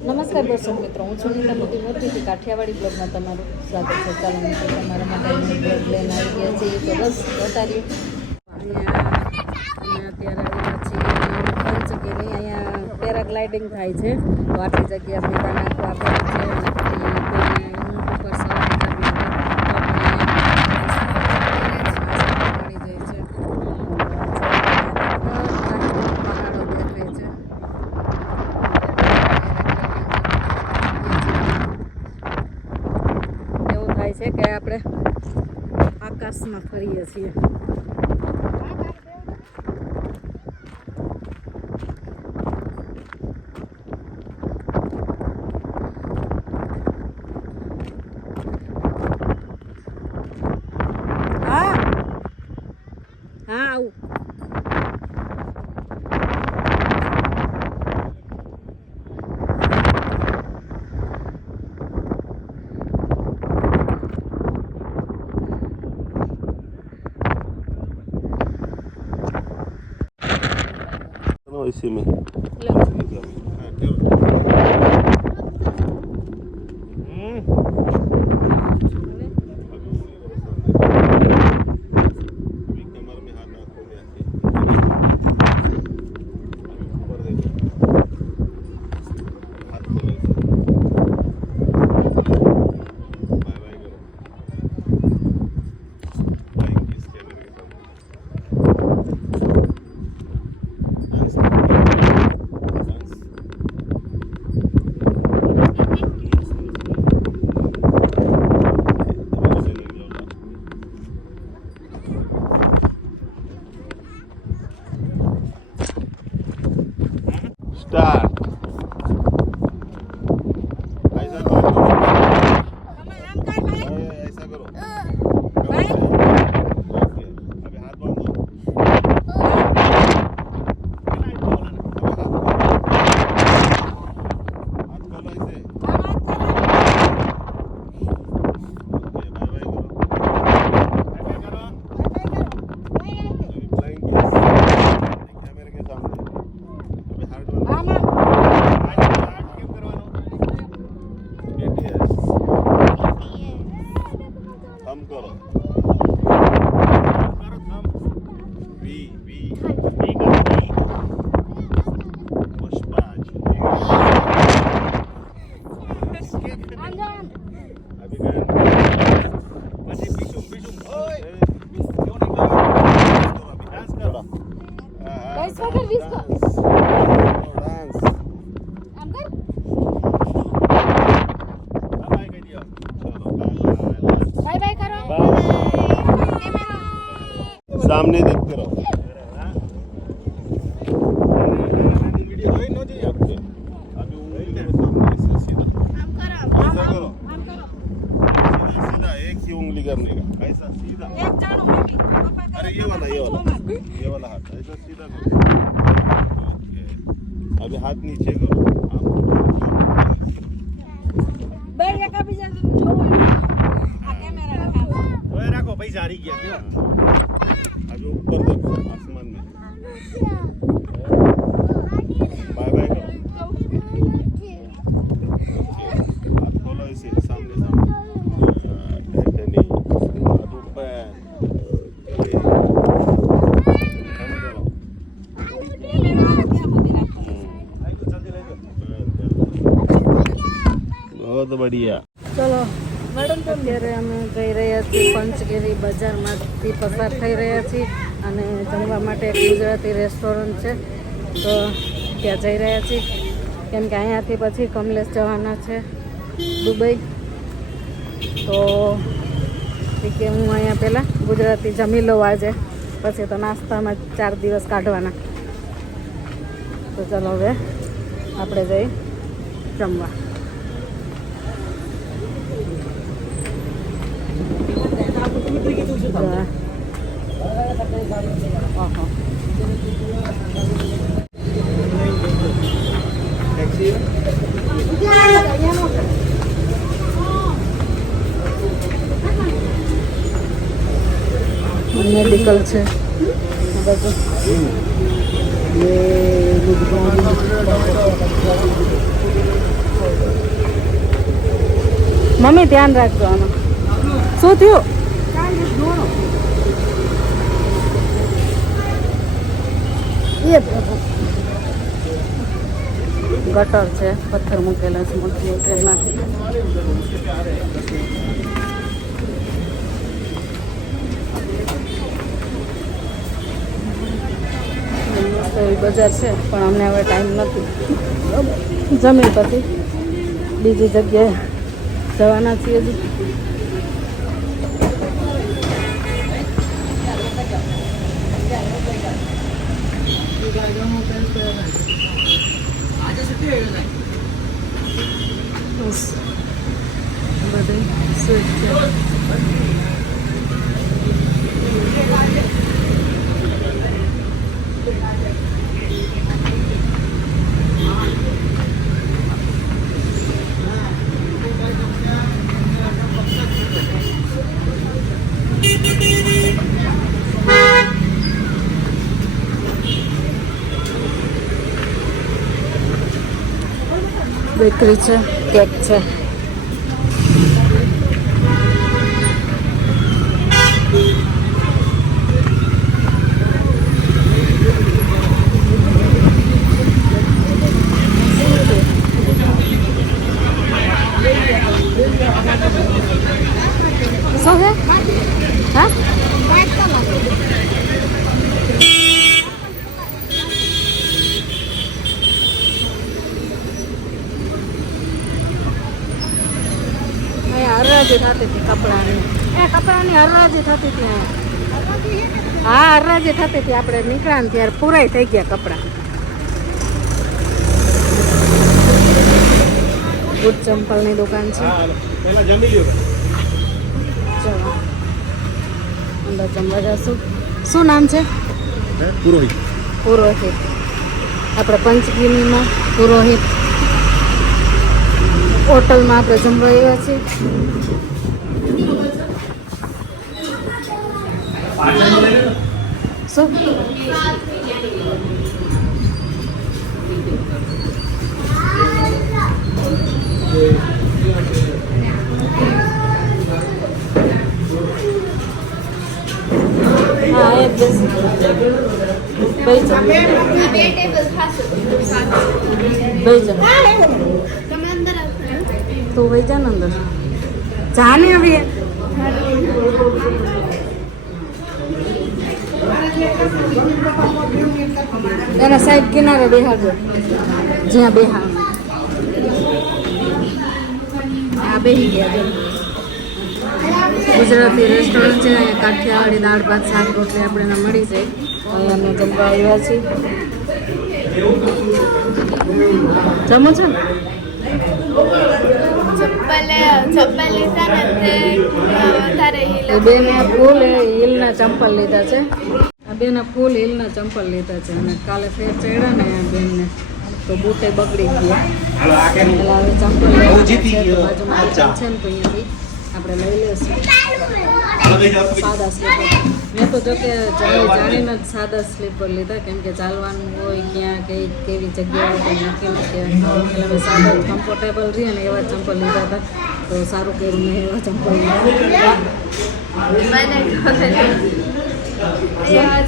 નમસ્કાર દર્શક મિત્રો, હું છું નીતા મોટી મોરબીથી કાઠિયાવાડી બ્લોગમાં તમારું સ્વાગત છે. ચાલો મિત્રો, તમારા માટે બ્લોગ લઈને આવી ગયા છીએ. તો બસ અમે અત્યારે આવ્યા અહીંયા પેરાગ્લાઇડિંગ થાય છે. તો આટલી જગ્યા મેદાન આખું આપેલું છે અને પછી કોઈને ઊંટ ઉપર સવારી કરવી હોય તો આપણે મળી જાય છે પહાડો દેખાય છે એવું થાય છે કે આપણે આકાશમાં ફરીએ છીએ હા હા આવું No, इसी that सामने देखते रहो बहुत बढ़िया ચલો અત્યારે અમે જઈ રહ્યા છીએ પંચગીરી બજારમાંથી પસાર થઈ રહ્યા છીએ અને જમવા માટે એક ગુજરાતી રેસ્ટોરન્ટ છે તો ત્યાં જઈ રહ્યા છીએ કેમ કે અહીંયાથી પછી કમલેશ જવાના છે દુબઈ તો એ કે હું અહીંયા પહેલાં ગુજરાતી જમી લઉં આજે પછી તો નાસ્તામાં ચાર દિવસ કાઢવાના તો ચલો હવે આપણે જઈ જમવા મેડિકલ છે. મમ્મી ધ્યાન રાખજો આનું. શું થયું? ગટર છે, પથ્થર મૂકેલા છે મોટી ટ્રેનમાંથી બજાર છે, પણ અમને હવે ટાઈમ નથી. જમીન પછી બીજી જગ્યાએ જવાના છીએ എഴുതുന്നത് બેકરી છે કેક છે શું છે હા અહીંયા હરરાજી થતી હતી કપડાની. એ કપડાની હરરાજી થતી હતી હા હરરાજી થતી હતી આપણે નીકળ્યા ને ત્યારે પૂરાઈ થઈ ગયા કપડાં. બુટ ચંપલની દુકાન છે. હા જમી લ્યો. ચલો. અંદર જમવા જશું શું? નામ છે? પુરોહિત. પુરોહિત. આપણે પંચગીરીમાં પુરોહિત. હોટલમાં આપણે જમવા આવ્યા છીએ. શું? હા એ જ બેસી જાઓ. બેસી જાઓ. બેસી જાઓ. તું વહી જા ને અંદર. જા ને હવે. એના સાઈડ કિનારે બેહાડજો. જ્યાં બેહા આ બેહી ગયા જો ગુજરાતી રેસ્ટોરન્ટ છે અહીંયા કાઠિયાવાડી દાળ ભાત, શાક રોટલી આપણે મળી જાય. અહીંયા અમે જમવા આવ્યા છીએ. જમો છો? ને ચપ્પલ લીધા ને વધારે હિલ એ બેને ફૂલ હિલના ચંપલ લીધા છે. આ બેને ફૂલ હિલના ચંપલ લીધા છે અને કાલે ફેર ચડ્યા ને બેન બેનને. તો બૂટે બગડી ગયા. એટલે હવે ચંપલ બાજુમાં છે ને તો અહીંયાથી આપણે લઈ લેશું. સાદા સ્લીપર મેં તો જો કે જાણી જાણીને જ સાદા સ્લીપર લીધા કેમ કે ચાલવાનું હોય ક્યાં કઈ કેવી જગ્યાએ કંઈ નક્કી નથી એટલે સાદા કમ્ફર્ટેબલ રહીએ ને એવા ચંપલ લીધા હતા. તો સારું કર્યું મેં એવા ચંપલ લીધા. મજા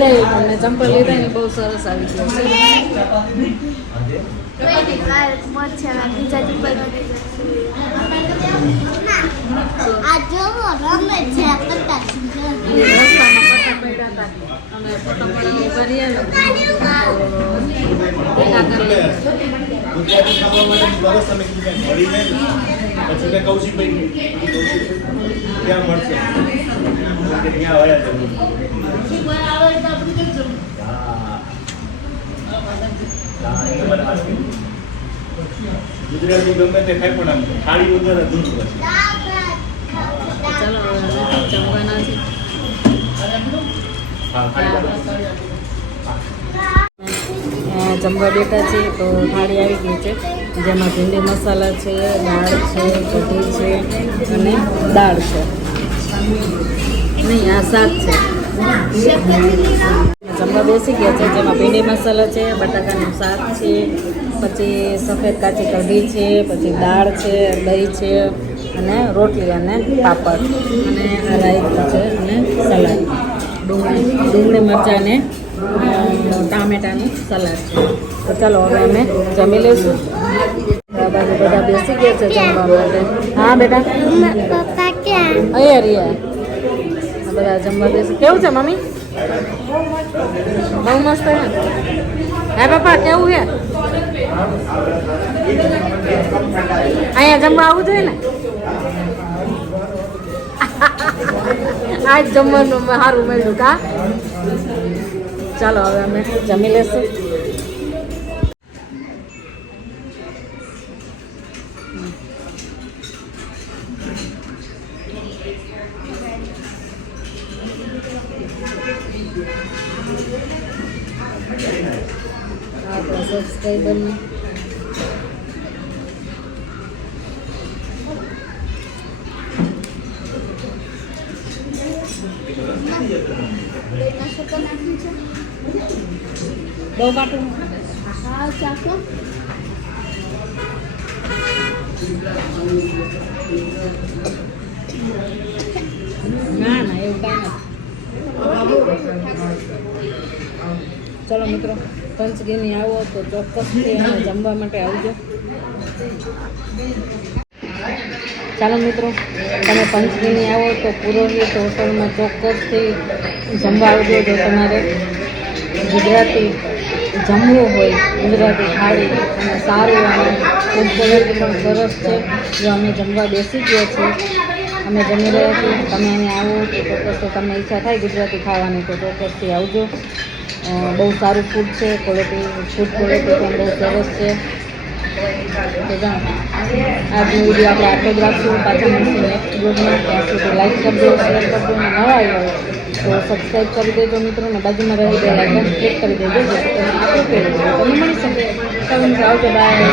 આવી તમને ચંપલ લીધા ને બહુ સરસ આવી ગયું છે ગુજરાતી ખાવા માટે બસ અમે કીધું મળીને. પછી મેં કૌશિકભાઈ ત્યાં મળશે. ત્યાં વયા જવું હા. હા, એ તમારે હાથ કર્યું. ગુજરાતી ગમે તે ખાઈ પણ આમ ખાલી વગર દૂધ ચાલો જમવાના છે હા. થાળી જમવા બેઠા છીએ તો થાળી આવી ગઈ છે. જેમાં ભીંડી મસાલા છે, દાળ છે, કઢી છે અને દાળ છે. નહીં, આ શાક છે. જમવા બેસી ગયા છે, જેમાં ભીંડી મસાલા છે, બટાકાનું શાક છે, પછી સફેદ કાચી કઢી છે, પછી દાળ છે, દહીં છે અને રોટલી અને પાપડ. અને આ રાયતું છે અને સલાડ. ડુંગળી ડુંગળી મરચાં અને ટામેટાનું સલાડ છે. તો ચાલો હવે અમે જમી લઈશું. આ બાજુ બધા બેસી ગયા છે જમવા માટે. હા, બેટા? પપ્પા ક્યાં અહીંયા રહ્યા. આ બધા જમવા બેસી કેવું છે, મમ્મી? બહુ મસ્ત હે હે, પપ્પા, કેવું છે? અહીંયા જમવા આવવું જોઈએ ને? આજ જમવાનું સારું મળ્યું, કા? ચાલો હવે અમે જમી લેશું આપણા સબસ્ક્રાઈબરને હા ચાકુ ના ના એવું કાંઈ ચલો મિત્રો પંચગીની આવો તો ચોક્કસથી અમે જમવા માટે આવજો. ચાલો મિત્રો તમે પંચગીની આવો તો પુરોહિત હોટલમાં ચોક્કસથી જમવા આવજો જો તમારે ગુજરાતી જમવું હોય ગુજરાતી થાળી અને સારું અને ફૂડ પણ સરસ છે. જો અમે જમવા બેસી ગયા છીએ, અમે જમી રહ્યા છીએ, તમે અહીંયા આવો, તો ચોક્કસ તો તમને ઈચ્છા થાય ગુજરાતી ખાવાની, તો ચોક્કસથી આવજો. બહુ સારું ફૂડ છે ક્વોલિટી ફૂડ ક્વોલિટી પણ બહુ સરસ છે. આજનો વીડિયો આપણે આટલો જ રાખશું. પાછા મળશું નેક્સ્ટ વિડીયોમાં ત્યાં સુધી લાઈક કરજો શેર કરજો અને નવા આવ્યા તો સબસ્ક્રાઈબ કરી દેજો મિત્રો ને બાજુમાં રહી ગયેલા આઇકન ક્લિક કરી દેજો જેથી મળી શકે. તમે આવજો બાય